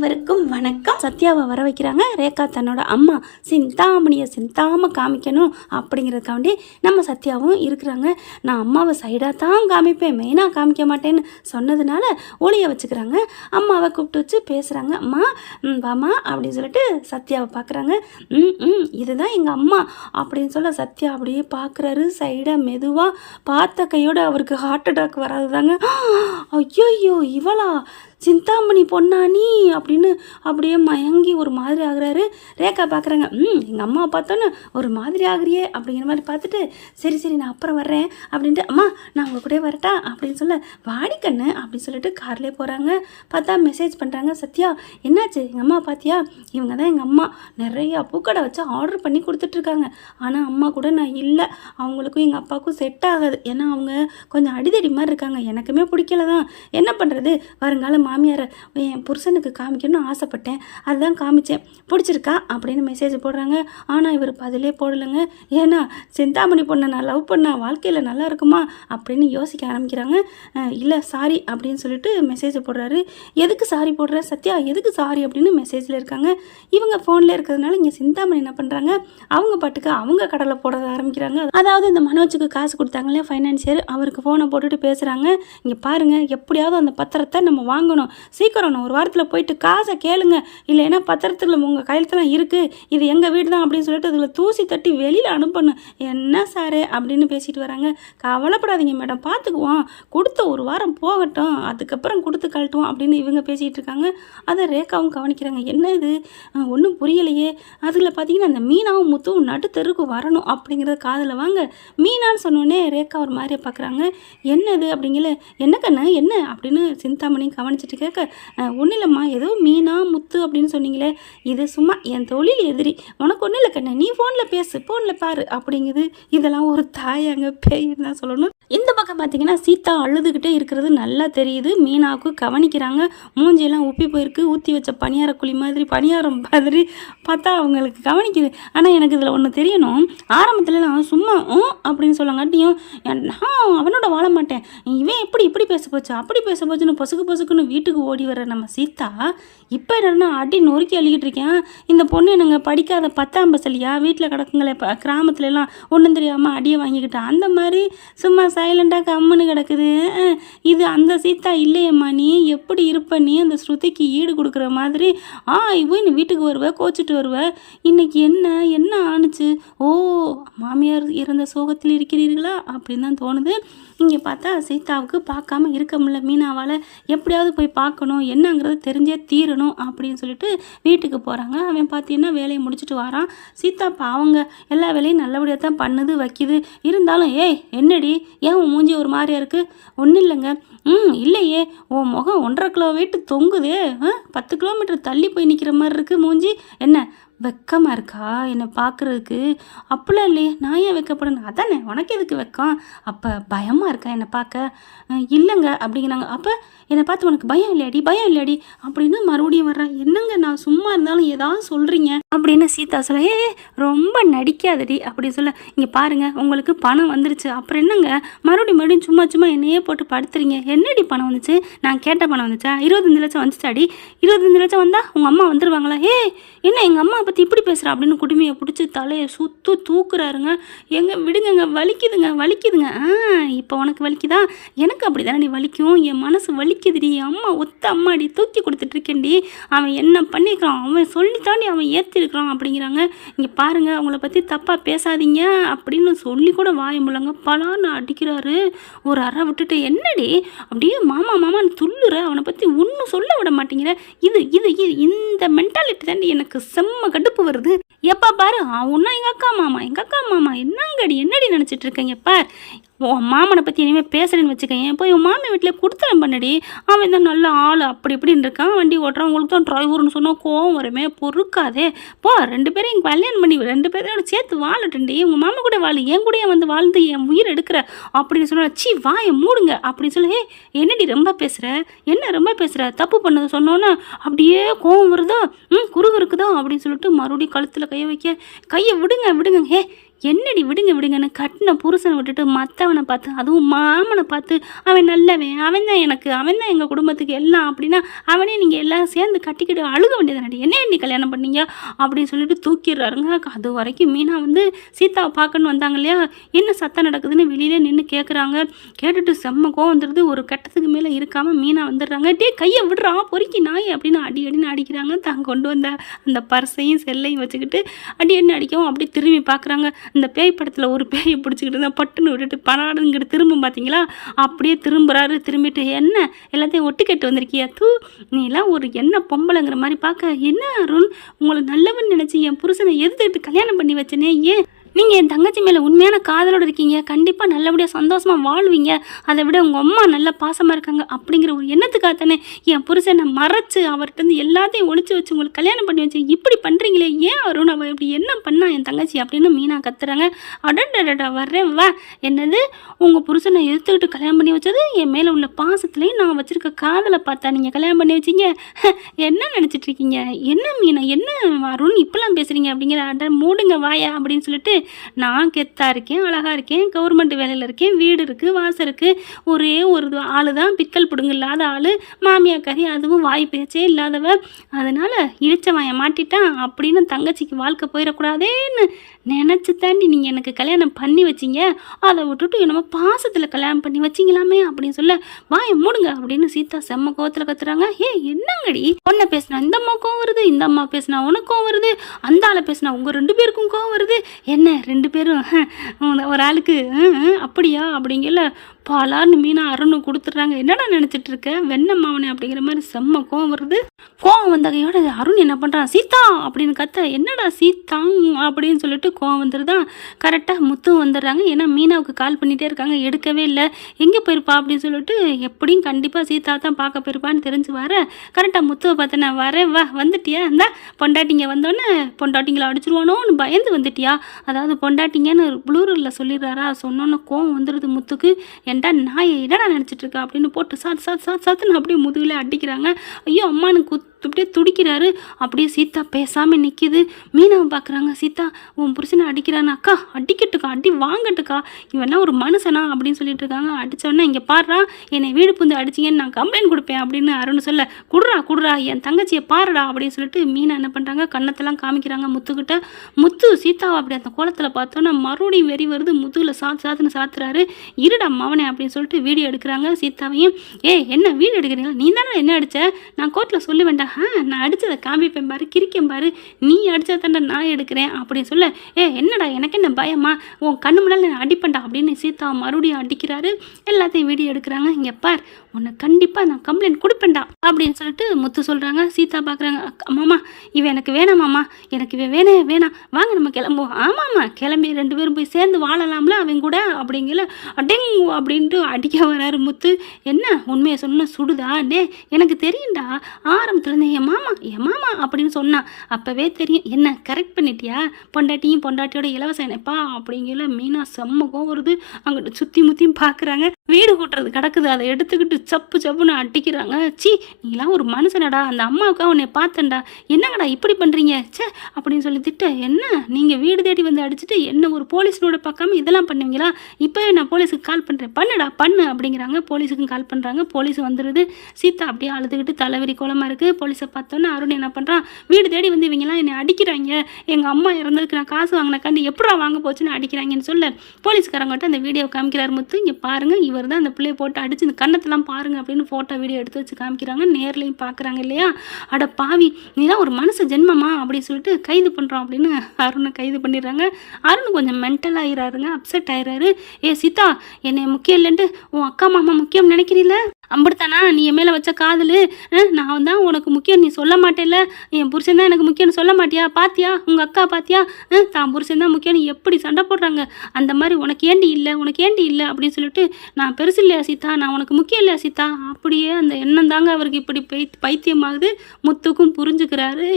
அனைவருக்கும் வணக்கம். சத்யாவை வர வைக்கிறாங்க. ரேகா தன்னோட அம்மா சிந்தாமணியை சிந்தாமல் காமிக்கணும் அப்படிங்கிறதுக்காண்டி நம்ம சத்யாவும் இருக்கிறாங்க. நான் அம்மாவை சைடாக தான் காமிப்பேன், மெயினாக காமிக்க மாட்டேன்னு சொன்னதுனால ஒளிய வச்சுக்கிறாங்க. அம்மாவை கூப்பிட்டு வச்சு பேசுகிறாங்க. அம்மா வாமா அப்படின்னு சொல்லிட்டு சத்யாவை பார்க்குறாங்க. இதுதான் எங்கள் அம்மா அப்படின்னு சொல்ல சத்யா அப்படியே பார்க்குறாரு. சைடாக மெதுவாக பார்த்த கையோடு அவருக்கு ஹார்ட் அட்டாக் வராது தாங்க. ஐயோ இவளா சிந்தாமணி பொன்னானி அப்படின்னு அப்படியே மயங்கி ஒரு மாதிரி ஆகுறாரு. ரேகா பார்க்குறாங்க. எங்கள் அம்மா பார்த்தோன்னே ஒரு மாதிரி ஆகுறியே அப்படிங்கிற மாதிரி பார்த்துட்டு சரி நான் அப்புறம் வர்றேன் அப்படின்ட்டு அம்மா நான் உங்கள் கூட வரட்டா அப்படின்னு சொல்ல வாடி கண்ணு அப்படின்னு சொல்லிட்டு கார்லேயே போகிறாங்க. பார்த்தா மெசேஜ் பண்ணுறாங்க. சத்யா என்னாச்சு எங்கள் அம்மா பார்த்தியா? இவங்க தான் எங்கள் அம்மா, நிறையா பூக்கடை வச்சு ஆர்டர் பண்ணி கொடுத்துட்ருக்காங்க. ஆனால் அம்மா கூட நான் இல்லை, அவங்களுக்கும் எங்கள் அப்பாவுக்கும் செட் ஆகாது. ஏன்னா அவங்க கொஞ்சம் அடிதடி மாதிரி இருக்காங்க. எனக்குமே பிடிக்கல தான், என்ன பண்ணுறது, வருங்கால மாமியாரை என் புருஷனுக்கு காமிக்கணும்னு ஆசைப்பட்டேன், அதுதான் காமிச்சேன், பிடிச்சிருக்கா அப்படின்னு மெசேஜ் போடுறாங்க. ஆனால் இவர் பதிலே போடலைங்க. ஏன்னா சிந்தாமணி பொண்ணை நான் லவ் பண்ண வாழ்க்கையில் நல்லா இருக்குமா அப்படின்னு யோசிக்க ஆரம்பிக்கிறாங்க. இல்லை சாரி அப்படின்னு சொல்லிட்டு மெசேஜ் போடுறாரு. எதுக்கு சாரி போடுற சத்யா, எதுக்கு சாரி அப்படின்னு மெசேஜில் இருக்காங்க. இவங்க ஃபோனில் இருக்கிறதுனால இங்கே சிந்தாமணி என்ன பண்ணுறாங்க, அவங்க பாட்டுக்கு அவங்க கடலை போட ஆரம்பிக்கிறாங்க. அதாவது இந்த மனோஜுக்கு காசு கொடுத்தாங்களே ஃபைனான்சியர், அவருக்கு ஃபோனை போட்டுட்டு பேசுகிறாங்க. இங்கே பாருங்கள், எப்படியாவது அந்த பத்திரத்தை நம்ம வாங்கணும், சீக்கிரம் நான் ஒரு வாரத்தில் போயிட்டு காசை கேளுங்க, இல்லைன்னா பத்திரத்தில் உங்கள் கையெழுத்துலாம் இருக்குது, இது எங்கள் வீடு தான் அப்படின்னு சொல்லிட்டு அதில் தூசி தட்டி வெளியில் அனுப்பணும். என்ன சாரே அப்படின்னு பேசிட்டு வராங்க. கவலைப்படாதீங்க மேடம், பார்த்துக்குவோம், கொடுத்த ஒரு வாரம் போகட்டும், அதுக்கப்புறம் கொடுத்து கழட்டுவோம் அப்படின்னு இவங்க பேசிகிட்டு இருக்காங்க. அதை ரேகாவும் கவனிக்கிறாங்க. என்ன இது ஒன்றும் புரியலையே. அதில் பார்த்தீங்கன்னா அந்த மீனாவும் முத்துவும் நடுத்தருக்கு வரணும் அப்படிங்கிறத காதில் வாங்க. மீனான்னு சொன்னோடனே ரேகா ஒரு மாதிரியே பார்க்குறாங்க. என்னது அப்படிங்கல, என்ன கண்ணு என்ன அப்படின்னு சிந்தாமணி கவனிச்சுட்டு கேட்க, ஒன்றும் இல்லைம்மா, ஏதோ மீனா முத்து அப்படின்னு சொன்னீங்களே, இது சும்மா என் தொழில் எதிரி, உனக்கு ஒன்றும் இல்லை கண்ணு, நீ ஃபோனில் பேசு, ஃபோனில் பாரு அப்படிங்குது. இதெல்லாம் ஒரு தாயாங்க பேயின்னு தான் சொல்லணும். இந்த பக்கம் பார்த்தீங்கன்னா சீதா அழுதுகிட்டே இருக்கிறது நல்லா தெரியுது. மீனாவுக்கு கவனிக்கிறாங்க. மூஞ்சியெல்லாம் உப்பி போயிருக்கு, ஊற்றி வச்ச பணியார குழி மாதிரி பணியாரம் மாதிரி பார்த்தா அவங்களுக்கு கவனிக்குது. ஆனால் எனக்கு இதில் ஒன்று தெரியணும், ஆரம்பத்துலலாம் சும்மா அப்படின்னு சொல்லங்காட்டியும் நான் அவனோட வாழ மாட்டேன், இவன் இப்படி பேச போச்சு அப்படி பேச போச்சுன்னு பொசுக்குன்னு வீட்டுக்கு ஓடி வர நம்ம சீதா இப்போ என்னன்னா அடி நொறுக்கி அழுகிட்டு இருக்கேன். இந்த பொண்ணு என்னங்க படிக்காத 10ஆம் பசலியா, வீட்டில் கிடக்குங்களே கிராமத்துலலாம் ஒன்றும் தெரியாமல் அடியை வாங்கிக்கிட்டு அந்த மாதிரி சும்மா சைலண்டாக கம்முன்னு கிடக்குது. இது அந்த சீதா இல்லையம்மா, நீ எப்படி இருப்ப, நீ அந்த ஸ்ருதிக்கு ஈடு கொடுக்குற மாதிரி இவன் நீ வீட்டுக்கு வருவ, கோச்சிட்டு வருவ, இன்னைக்கு என்ன ஆணுச்சு, ஓ மாமியார் இறந்த சோகத்தில் இருக்கிறீர்களா அப்படின்னு தான் தோணுது. இங்கே பார்த்தா சீதாவுக்கு பார்க்காம இருக்க முடியல. மீனாவால் எப்படியாவது போய் பார்க்கணும், என்னங்கிறது தெரிஞ்சே தீரணும் அப்படின்னு சொல்லிட்டு வீட்டுக்கு போகிறாங்க. அவன் பார்த்தீங்கன்னா வேலையை முடிச்சுட்டு வரான். சீதா அவங்க எல்லா வேலையும் நல்லபடியாக தான் பண்ணுது வைக்கிது. இருந்தாலும் என்னடி ஏன் உன் மூஞ்சி ஒரு மாதிரியா இருக்குது? ஒன்றும் இல்லைங்க. இல்லையே, உன் முகம் 1.5 கிலோ வெயிட்டு தொங்குதே, 10 கிலோமீட்டர் தள்ளி போய் நிற்கிற மாதிரி இருக்குது மூஞ்சி, என்ன வெக்கமாக இருக்கா என்னை பார்க்குறதுக்கு? அப்படிலாம் இல்லையே, நான் ஏன் வெக்கப்படணும்? அதானே உனக்கு எதுக்கு வெக்கம்? அப்போ பயமாக இருக்கா என்னை பார்க்க? இல்லைங்க அப்படிங்கிறாங்க. அப்போ என்னை பார்த்து உனக்கு பயம் இல்லையாடி அப்படின்னு மறுபடியும் வர்றேன். என்னங்க நான் சும்மா இருந்தாலும் ஏதாவது சொல்கிறீங்க அப்படின்னு சீதா சொல்ல, ரொம்ப நடிக்காதடி அப்படின்னு சொல்ல, இங்கே பாருங்கள் உங்களுக்கு பணம் வந்துருச்சு, அப்புறம் என்னங்க மறுபடியும் சும்மா என்னையே போட்டு படுத்துறீங்க. என்னடி பணம் வந்துச்சு? நான் கேட்ட பணம் வந்துச்சா? 25 லட்சம் வந்துச்சாடி? 25 லட்சம் வந்தால் உங்கள் அம்மா வந்துடுவாங்களா? என்ன எங்கள் அம்மா பற்றி இப்படி பேசுகிறா அப்படின்னு குடுமையை பிடிச்சி தலையை தூக்குறாருங்க. விடுங்க, வலிக்குதுங்க. இப்போ உனக்கு வலிக்குதா? எனக்கு அப்படி தானே வலிக்கும், என் மனசு வலிக்குதுடி, அம்மா ஒத்த அம்மாடி தூக்கி கொடுத்துட்ருக்கேன்டி, அவன் என்ன பண்ணிக்கிறான், அவன் சொல்லித்தாண்டி அவன் ஏற்றிருக்கிறான் அப்படிங்கிறாங்க. இங்கே பாருங்கள், அவங்கள பற்றி தப்பாக பேசாதீங்க அப்படின்னு சொல்லி கூட வாய முடியலங்க. பலான்னு அடிக்கிறாரு. ஒரு அறை விட்டுட்டு, என்னடி அப்படியே மாமான்னு துள்ளுற, அவனை பற்றி ஒன்றும் சொல்ல விட மாட்டேங்கிற, இது இந்த மென்டாலிட்டி தாண்டி எனக்கு செம்ம கடுப்பு வருது. எப்பா பாரு அவனா எங்கள் அக்கா மாமா என்னடி நினச்சிட்டு இருக்கீங்க? பார் உன் மாமனை பற்றி இனிமேல் பேசுகிறேன்னு வச்சுக்கேன், போய் உன் மாமன் வீட்டில் கொடுத்துறேன் பண்ணடி, அவன் தான் நல்ல ஆள் அப்படி இப்படின்னு இருக்கான், வண்டி ஓட்டுறான், உங்களுக்கு தான் டிரைவர்னு சொன்னால் கோவம் வருமே, பொறுக்காதே, போ 2 பேரும் இங்கே கல்யாணம் பண்ணி 2 பேரோட சேர்த்து வாழட்டுண்டி, உங்கள் மாமா கூட வாழு, என் கூட வந்து வாழ்ந்து என் உயிர் எடுக்கிற அப்படின்னு சொன்னா, சி வாயை மூடுங்க அப்படின்னு சொல்லி, என்னடி ரொம்ப பேசுகிற தப்பு பண்ணதை சொன்னோன்னா அப்படியே கோவம் வருதா, குறுகு இருக்குதா அப்படின்னு சொல்லிட்டு மறுபடியும் கழுத்தில் கையை விடுங்க. என்னடி விடுங்க விடுங்கன்னு கட்டின புருஷனை விட்டுட்டு மற்றவனை பார்த்து, அதுவும் மாமனை பார்த்து அவன் நல்லவன், அவன் தான் எங்கள் குடும்பத்துக்கு எல்லாம் அப்படின்னா அவனே நீங்கள் எல்லாம் சேர்ந்து கட்டிக்கிட்டு அழுக வேண்டியதானடி, என்ன நீ கல்யாணம் பண்ணீங்க அப்படின்னு சொல்லிட்டு தூக்கிடுறாருங்க. அது வரைக்கும் மீனா வந்து சீதாவை பார்க்கணுன்னு வந்தாங்க இல்லையா, என்ன சத்தம் நடக்குதுன்னு வெளியிலே நின்று கேட்குறாங்க. கேட்டுட்டு செம்ம கோவம் வந்துடுது. ஒரு கட்டத்துக்கு மேலே இருக்காமல் மீனா வந்துடுறாங்க. டே கையை விடுறா பொறுக்கி நாய் அப்படின்னு அடின்னு அடிக்கிறாங்க. தான் கொண்டு வந்த அந்த பர்ஸையும் செல்லையும் வச்சுக்கிட்டு அடின்னு அடிக்கவும் அப்படியே திரும்பி பார்க்குறாங்க. இந்த பேய் படத்தில் ஒரு பேயை பிடிச்சிக்கிட்டு இருந்தால் பட்டுன்னு விட்டுட்டு பனாடுங்கிட்டு திரும்ப பார்த்தீங்களா, அப்படியே திரும்புறாரு. திரும்பிட்டு என்ன எல்லாத்தையும் ஒட்டு கட்டு வந்திருக்கியா, நீலாம் ஒரு என்ன பொம்பளைங்கிற மாதிரி பார்க்க, என்ன அருண் உங்களை நல்லவன் நினச்சி என் புருஷனை எதிர்த்துக்கிட்டு கல்யாணம் பண்ணி வச்சனே, ஏன் நீங்கள் என் தங்கச்சி மேலே உண்மையான காதலோடு இருக்கீங்க, கண்டிப்பாக நல்லபடியாக சந்தோஷமாக வாழ்வீங்க, அதை விட உங்கள் அம்மா நல்ல பாசமாக இருக்காங்க அப்படிங்கிற ஒரு எண்ணத்துக்காகத்தானே என் புருஷனை மறைச்சு அவர்கிட்ட எல்லாத்தையும் ஒழிச்சு வச்சு உங்களுக்கு கல்யாணம் பண்ணி வச்சு இப்படி பண்ணுறீங்களே, ஏன் அருண் அவள் இப்படி என்ன பண்ணா என் தங்கச்சி அப்படின்னு மீனா கத்துறாங்க. அடடடா வர்றேன் வா, என்னது உங்கள் புருஷனை எதிர்த்துக்கிட்டு கல்யாணம் பண்ணி வச்சது என் மேலே உள்ள பாசத்துலேயும் நான் வச்சுருக்க காதலை பார்த்தா நீங்கள் கல்யாணம் பண்ணி வச்சிங்க, என்ன நினச்சிட்ருக்கீங்க, என்ன மீனா என்ன அருண் இப்பெல்லாம் பேசுகிறீங்க அப்படிங்கிற, அட மூடுங்க வாயா அப்படின்னு சொல்லிட்டு, நான் கெத்தாக இருக்கேன், அழகாக இருக்கேன், கவர்மெண்ட் வேலையில் இருக்கேன், வீடு இருக்குது, வாசல் இருக்குது, ஒரே ஒரு ஆள் தான் பிக்கல் பிடுங்க இல்லாத ஆள், மாமியாக்காரி, அதுவும் வாய் பேச்சே இல்லாதவ, அதனால் இழிச்சவன் மாட்டிட்டான் அப்படின்னு தங்கச்சிக்கு வாழ்க்கை போயிடக்கூடாதேன்னு நினச்சி தாண்டி நீங்கள் எனக்கு கல்யாணம் பண்ணி வச்சிங்க, அதை விட்டுட்டு என்னமோ பாசத்தில் கல்யாணம் பண்ணி வச்சிங்களாமே அப்படின்னு சொல்ல, வாயை மூடுங்க அப்படின்னு சீதா செம்ம கோவத்தில் கத்துறாங்க. என்னங்கடி பொண்ணை பேசினா இந்த அம்மா கோவம் வருது, இந்த அம்மா பேசினா உனக்கு கோவம் வருது, அந்த ஆளை பேசினா உங்கள் 2 பேருக்கும் கோவம் வருது, என்ன 2 பேரும் ஒரு ஆளுக்கு அப்படியா அப்படிங்கல பாலான்னு மீனா அருண் கொடுத்துட்றாங்க. என்னடா நினச்சிட்டு இருக்க வெண்ணம்மாவனே அப்படிங்கிற மாதிரி செம்ம கோவம் வருது. கோவம் வந்தகையோட அருண் என்ன பண்ணுறான், சீதா அப்படின்னு கத்த, என்னடா சீதா அப்படின்னு சொல்லிட்டு கோவம் வந்துடுதா. கரெக்டாக முத்து வந்துடுறாங்க. ஏன்னா மீனாவுக்கு கால் பண்ணிகிட்டே இருக்காங்க, எடுக்கவே இல்லை, எங்கே போயிருப்பா அப்படின்னு சொல்லிட்டு, எப்படியும் கண்டிப்பாக சீதா தான் பார்க்க போயிருப்பான்னு தெரிஞ்சு வர, கரெக்டாக முத்துவை பார்த்தேன், வரேன் வா வந்துட்டியா, இந்த பொண்டாட்டிங்க வந்தோன்னே பொண்டாட்டிங்களை அடிச்சிருவானோன்னு பயந்து வந்துட்டியா, அதாவது பொண்டாட்டிங்கன்னு ப்ளூரில் சொல்லிடுறாரா, சொன்னோன்னு கோவம் வந்துடுது முத்துக்கு. ஏன்டா நாயை என்னடா நினச்சிட்டு இருக்கா அப்படின்னு போட்டு சாத்துன்னு அப்படியே முதுகில் அடிக்கிறாங்க. ஐயோ அம்மானு அப்படியே துடிக்கிறாரு. அப்படியே சீதா பேசாமல் நிற்கிது. மீனாவை பார்க்குறாங்க. சீதா உன் புருஷனை அடிக்கிறான்னு, அக்கா அடிக்கட்டுக்கா, அடி வாங்கட்டுக்கா, இவெல்லாம் ஒரு மனுஷனா அப்படின்னு சொல்லிட்டு இருக்காங்க. அடித்தோடனே இங்கே பாடுறா என்னை வீடு புந்து அடிச்சிங்கன்னு நான் கம்ப்ளைண்ட் கொடுப்பேன் அப்படின்னு அருண் சொல்ல, குடுறா என் தங்கச்சியை பாருடா அப்படின்னு சொல்லிட்டு மீனா என்ன பண்ணுறாங்க, கண்ணத்தெல்லாம் காமிக்கிறாங்க முத்துக்கிட்ட. முத்து சீதாவை அப்படி அந்த கோலத்தில் பார்த்தோன்னா மறுபடியும் வெறி வருது. முதுகில் சாத்துன்னு சாத்துறாரு. இருடா மவனே அப்படின்னு சொல்லிட்டு வீடியோ எடுக்கிறாங்க. சீதாவையும் என்ன வீடியோ எடுக்கிறீங்களா, நீ தானே என்ன அடித்த, நான் கோர்ட்டில் சொல்ல வேண்டாம், நான் அடித்ததை காமிப்பேன் பாரு, கிரிக்கேன் பாரு, நீ அடித்ததை தாண்டா நான் எடுக்கிறேன் அப்படின்னு சொல்ல, என்னடா எனக்கு என்ன பயமா, உன் கண்ணு முன்னாடி நான் அடிப்பேன்டா அப்படின்னு சீதா மறுபடியும் அடிக்கிறாரு. எல்லாத்தையும் வீடியோ எடுக்கிறாங்க. இங்கே பார் உன்னை கண்டிப்பாக நான் கம்ப்ளைண்ட் கொடுப்பேன்டா அப்படின்னு சொல்லிட்டு முத்து சொல்கிறாங்க. சீதா பார்க்குறாங்க. மாமா இவன் எனக்கு வேணாமாம்மா, எனக்கு இவன் வேணாம், வாங்க நம்ம கிளம்புவோம். ஆமாம்மா கிளம்பி 2 பேரும் போய் சேர்ந்து வாழலாம்ல அவன் கூட அப்படிங்கல, அடேங்கு அப்படின்ட்டு அடிக்க வராரு முத்து. என்ன உண்மையை சொன்ன சுடுதா, எனக்கு தெரியும்டா, ஆரம்பத்துலேருந்து என் மாமா அப்படின்னு சொன்னான், அப்போவே தெரியும், என்ன கரெக்ட் பண்ணிட்டியா, பொண்டாட்டியோட இலவசம் என்னப்பா அப்படிங்கல. மீனா வருது. அங்கிட்டு சுற்றி முற்றியும் பார்க்குறாங்க. வீடு கூட்டுறது கிடக்குது, அதை எடுத்துக்கிட்டு சப்புன்னு அடிக்கிறாங்க. சி நீலாம் ஒரு மனுஷனடா, அந்த அம்மாவுக்கா உன்னை பார்த்தேன்டா, என்னங்கடா இப்படி பண்ணுறீங்க சே அப்படின்னு சொல்லி திட்ட, என்ன நீங்கள் வீடு தேடி வந்து அடிச்சுட்டு என்ன ஒரு போலீஸ்னோட பார்க்காம இதெல்லாம் பண்ணுவீங்களா, இப்போவே நான் போலீஸுக்கு கால் பண்ணுறேன், பண்ணு அப்படிங்கிறாங்க. போலீஸுக்கும் கால் பண்ணுறாங்க. போலீஸ் வந்துடுது. சீதா அப்படியே அழுதுகிட்டு தலைவரி கோலமாக இருக்குது. போலீஸை பார்த்தோன்னே அருண் என்ன பண்ணுறான், வீடு தேடி வந்து இவங்கெல்லாம் என்னை அடிக்கிறாங்க, எங்கள் அம்மா இறந்ததுக்கு நான் காசு வாங்கினக்காண்டி எப்படா வாங்க போச்சுன்னு அடிக்கிறாங்கன்னு சொல்ல, போலீஸ்காரங்கிட்ட அந்த வீடியோ காமிக்கிறார் முத்து. இங்கே பாருங்கள் இவர் தான் அந்த பிள்ளையை போட்டு அடிச்சு இந்த கண்ணத்தெல்லாம் பாருங்கள் அப்படின்னு ஃபோட்டோ வீடியோ எடுத்து வச்சு காமிக்கிறாங்க. நேர்லையும் பார்க்குறாங்க இல்லையா. அட பாவி நீதான் ஒரு மனுஷ ஜென்மமா அப்படின்னு சொல்லிட்டு கைது பண்ணுறோம் அப்படின்னு அருணை கைது பண்ணிடுறாங்க. அருண் கொஞ்சம் மென்டல் ஆகிறாருங்க, அப்செட் ஆகிறாரு. சீதா என்னை முக்கியம் இல்லைன்ட்டு உன் அக்கா மாமா முக்கியம் நினைக்கிறீல்ல, அப்படித்தானா நீ என் மேலே வச்ச காதல், நான் தான் உனக்கு முக்கியம் நீ சொல்ல மாட்டேல்ல, என் புருஷன் தான் எனக்கு முக்கியம்னு சொல்ல மாட்டியா, பாத்தியா உங்கள் அக்கா பாத்தியா, தான் புருஷன் தான் முக்கியம்னு எப்படி சண்டை போடுறாங்க, அந்த மாதிரி உனக்கு ஏண்டி இல்லை அப்படின்னு சொல்லிட்டு, நான் பெருசு இல்லையா சீதா, நான் உனக்கு முக்கியம் இல்லையா சீதா, அப்படியே அந்த எண்ணம் தாங்க அவருக்கு இப்படி பைத்தியமாகுது. முத்துக்கும் புரிஞ்சுக்கிறாரு.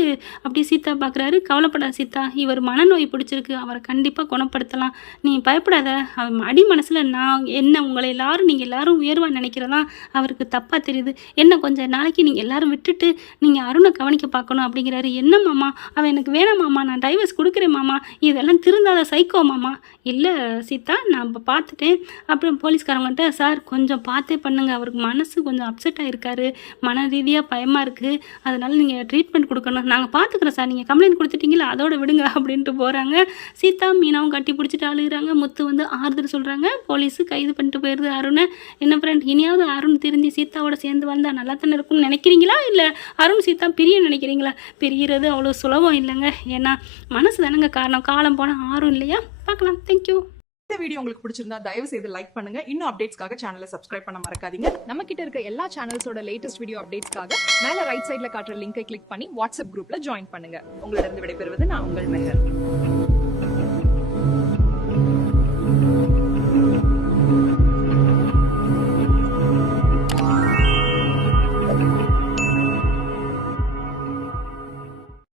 அப்படியே சீதா பார்க்குறாரு. கவலைப்படாத சீதா, இவர் மனநோய் பிடிச்சிருக்கு, அவரை கண்டிப்பாக குணப்படுத்தலாம், நீ பயப்படாத, அவன் அடி மனசில் நான் என்ன உங்களை எல்லாரும் நீங்கள் எல்லாரும் உயர்வாக நினைக்கிறதா அவருக்கு தப்பாக தெரியுது. என்ன கொஞ்சம் நாளைக்கு நீங்கள் எல்லாரும் விட்டுட்டு நீங்கள் அருணை கவனிக்க பார்க்கணும் அப்படிங்கிறாரு. என்ன மாமா, அவன் எனக்கு வேணாம் மாமா, நான் டைவர்ஸ் கொடுக்குறேன் மாமா, இதெல்லாம் திருந்தாத சைக்கோ மாமா. இல்லை சீதா, நான் இப்போ பார்த்துட்டேன். அப்புறம் போலீஸ்காரங்கள்ட்ட, சார் கொஞ்சம் பார்த்தே பண்ணுங்க, அவருக்கு மனசு கொஞ்சம் அப்செட் ஆகிருக்காரு, மன ரீதியாக பயமாக இருக்குது, அதனால் நீங்கள் ட்ரீட்மெண்ட் கொடுக்கணும், நாங்கள் பார்த்துக்குறோம் சார், நீங்கள் கம்ப்ளைண்ட் கொடுத்துட்டீங்களா அதோட விடுங்க அப்படின்ட்டு போகிறாங்க. சீதா மீனாவும் கட்டி பிடிச்சிட்டு அழுகுறாங்க. முத்து வந்து ஆறுதல் சொல்கிறாங்க. போலீஸு கைது பண்ணிட்டு போயிடுது அருணை. என்ன ஃப்ரெண்ட், இனியாவது அருண் திருந்தி சீதாவோட சேர்ந்து வந்தால் நல்லா தானே இருக்கும்னு நினைக்கிறீங்களா, இல்லை அருண் சீதா பிரிய நினைக்கிறீங்களா? பிரிகிறது அவ்வளோ சுலபம் இல்லைங்க. ஏன்னா மனசு தானங்க காரணம், காலம் போனால் ஆறும் இல்லையா? பார்க்கலாம். தேங்க்யூ. இந்த வீடியோ உங்களுக்கு பிடிச்சிருந்தா தயவு செய்து லைக் பண்ணுங்க. இன்னும் அப்டேட்ஸ்க்காக சேனலை சப்ஸ்கிரைப் பண்ண மறக்காதீங்க. நம்ம கிட்ட இருக்க எல்லா சேனல்ஸோட லேட்டஸ்ட் வீடியோ அப்டேட்ஸ்க்காக மேல ரைட் சைடுல காட்டுற லிங்கை கிளிக் பண்ணி வாட்ஸ்அப் குரூப்ல ஜாயின் பண்ணுங்க. உங்களிடம் விடைபெறுவது நான் உங்கள் மெஹர்.